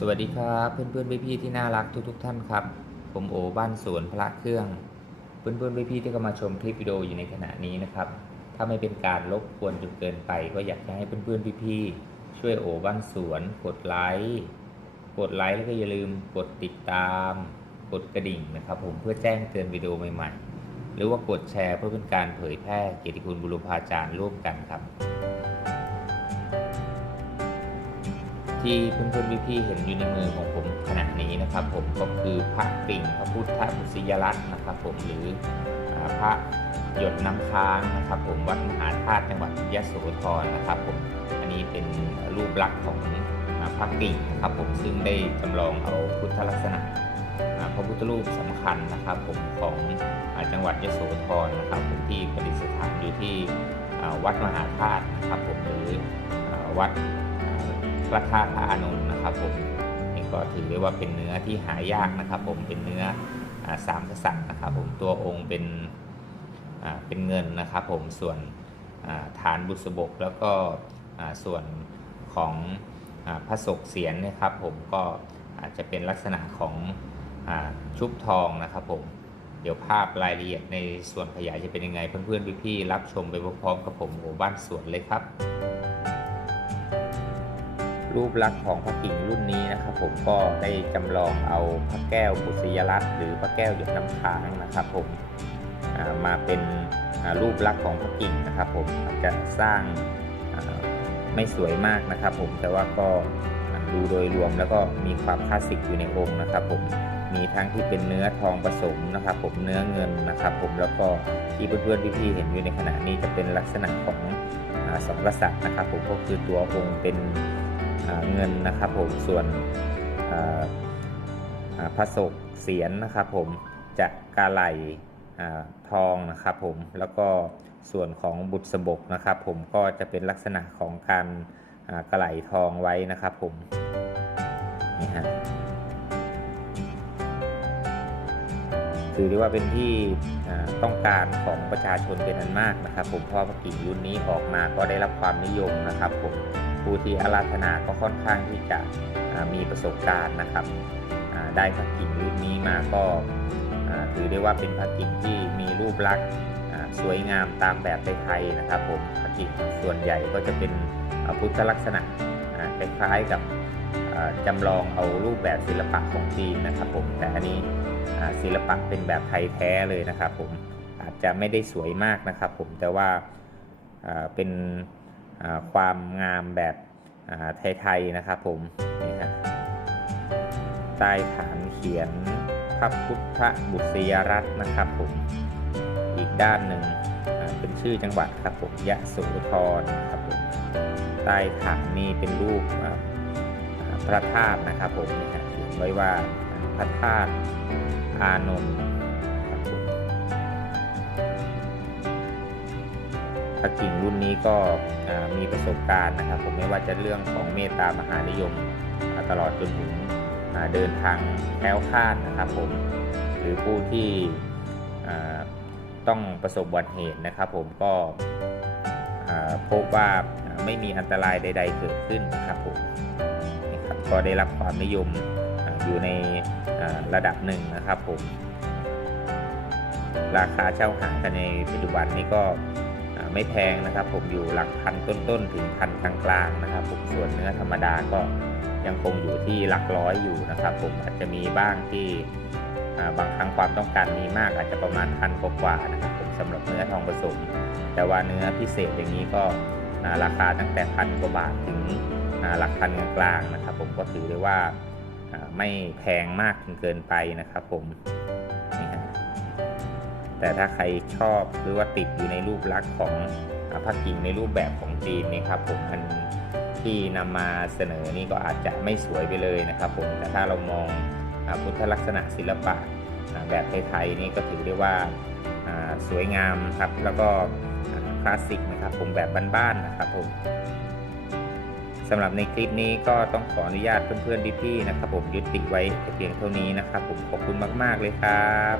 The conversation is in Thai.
สวัสดีครับเพื่อนเพื่อนพี่ๆที่น่ารักทุกๆทท่านครับ ผมโอบ้านสวนพระเครื่อง เพื่อนเพื่อนพี่ๆที่กำลังชมคลิปวิดีโออยู่ในขณะนี้นะครับ ถ้าไม่เป็นการรบกวนจนเกินไป ก็อยากจะให้เพื่อนเพื่อนพี่ๆช่วยโอบ้านสวนกดไลค์กดไลค์แล้วก็อย่าลืมกดติดตาม กดกระดิ่งนะครับ ผมเพื่อแจ้งเตือนวิดีโอใหม่ๆ หรือว่ากดแชร์เพื่อเป็นการเผยแพร่เกียรติคุณบุรุพาจารย์ร่วมกันครับ ที่เพื่อนๆพี่ๆเห็นอยู่ในมือของผมขณะนี้นะครับ ผมก็คือพระกริ่งพระพุทธบุษยรัตน์นะครับ ผมหรือพระหยดน้ำค้างนะครับ ผมวัดมหาธาตุจังหวัดยะโสธรนะครับ ผมอันนี้เป็นรูปลักษณ์ของพระกริ่งนะครับ ผมซึ่งได้จำลองเอาพุทธลักษณะพระพุทธรูปสำคัญนะครับ ผมของจังหวัดยะโสธรนะครับผมที่ประดิษฐานอยู่ที่วัดมหาธาตุนะครับผมหรือวัด ระธาตุพระอานนท์นะครับผมนี่ก็ถือได้ว่าเป็นเนื้อที่หายากนะครับ ผมเป็นเนื้อสามกษัตริย์นะครับ ผมตัวองค์เป็นเป็นเงินนะครับ ผมส่วนฐานบุษบกแล้วก็ส่วนของอพระศกเสียนนะครับ ผมก็อาจจะเป็นลักษณะของอชุบทองนะครับ ผมเดี๋ยวภาพรายละเอียดในส่วนขยายจะเป็นยังไงเพื่อนๆพี่ๆรับชมไปพร้อมๆกับผมโอบ้านสวนเลยครับ รูปลักษณ์ของพระกิ่งรุ่นนี้นะครับ ผมก็ได้จำลองเอาพระแก้วบุษยรัตน์หรือพระแก้วหยดน้ำค้างนะครับ ผมมาเป็นรูปลักษณ์ของพระกิ่งนะครับ ผมอาจจะสร้างไม่สวยมากนะครับ ผมแต่ว่าก็ดูโดยรวมแล้วก็มีความคลาสสิกอยู่ในองค์นะครับ ผมมีทั้งที่เป็นเนื้อทองผสมนะครับ ผมเนื้อเงินนะครับ ผมแล้วก็ที่เพื่อนๆพี่ๆเห็นอยู่ในขณะนี้จะเป็นลักษณะของอสองกษัตริย์นะครับ ผมก็คือตัวองค์เป็น อ่าเงินนะครับผมส่วนพระศกเสียนนะครับผมจะกาไหลอทองนะครับผมแล้วก็ส่วนของบุตรสบกนะครับผมก็จะเป็นลักษณะของการกระไหลทองไว้นะครับผมนี่ฮะถือได้ว่าเป็นที่ต้องการของประชาชนเป็นอันมากนะครับ ผมเพราะพระกิ่งรุ่นนี้ออกมาก็ได้รับความนิยมนะครับผม ผู้ที่อาราธนาก็ค่อนข้างที่จะมีประสบการณ์นะครับได้พระกิ่งรุ่นนี้มาก็ถือได้ว่าเป็นพระกิ่งที่มีรูปลักษณ์สวยงามตามแบบไทยๆนะครับผมพระกิ่งส่วนใหญ่ก็จะเป็นพุทธลักษณะคล้ายๆกับอ่าจำลองเอารูปแบบศิลปะของจีนนะครับผมแต่อันนี้ศิลปะเป็นแบบไทยแท้เลยนะครับผมอาจจะไม่ได้สวยมากนะครับผมแต่ว่าเป็น ความงามแบบไทยๆนะครับผมนี่ฮะใต้ฐานเขียนพระพุทธบุษยรัตน์นะครับผมอีกด้านหนึ่งเป็นชื่อจังหวัดครับผมยะโสธรครับผมใต้ฐานนี่เป็นรูปพระธาตุนะครับผมนี่ฮะเขียนไว้ว่าพระธาตุอานนท์ พระกิ่งรุ่นนี้ก็มีประสบการณ์นะครับ ผมไม่ว่าจะเรื่องของเมตตามหานิยม ตลอดจนถึงเดินทางแคล้วคลาดนะครับผมหรือผู้ที่ต้องประสบอุบัติเหตุนะครับ ผมก็พบว่าไม่มีอันตรายใด ๆ เกิดขึ้นนะครับผมนะครับก็ได้รับความนิยมอยู่ในระดับหนึ่งนะครับผมราคาเช่าหากันในปัจจุบันนี้ก็ ไม่แพงนะครับ ผมอยู่หลักพันต้นๆถึงพันกลางๆนะครับ ผมส่วนเนื้อธรรมดาก็ยังคงอยู่ที่หลักร้อยอยู่นะครับ ผมอาจจะมีบ้างที่บางครั้งความต้องการมีมากอาจจะประมาณพันกว่านะครับผมสำหรับเนื้อทองผสม แต่ว่าเนื้อพิเศษอย่างนี้ก็ราคาตั้งแต่พันกว่าบาทถึงหลักพันกลางๆนะครับ ผมก็ถือได้ว่าไม่แพงมากจนเกินไปนะครับ ผม แต่ถ้าใครชอบหรือว่าติดอยู่ในรูปลักษณ์ของอาพระกิ่งในรูปแบบของจีนนี่ครับผมอันที่นำมาเสนอนี่ก็อาจจะไม่สวยไปเลยนะครับผมแต่ถ้าเรามองพุทธลักษณะศิลปะแบบไทยๆนี่ก็ถือได้ว่าสวยงามครับแล้วก็คลาสสิกนะครับผมแบบบ้านๆนะครับผมสำหรับในคลิปนี้ก็ต้องขออนุญาตเพื่อนๆพี่ๆนะครับผมยุติไว้เพียงเท่านี้นะครับผมขอบคุณมากๆเลยครับ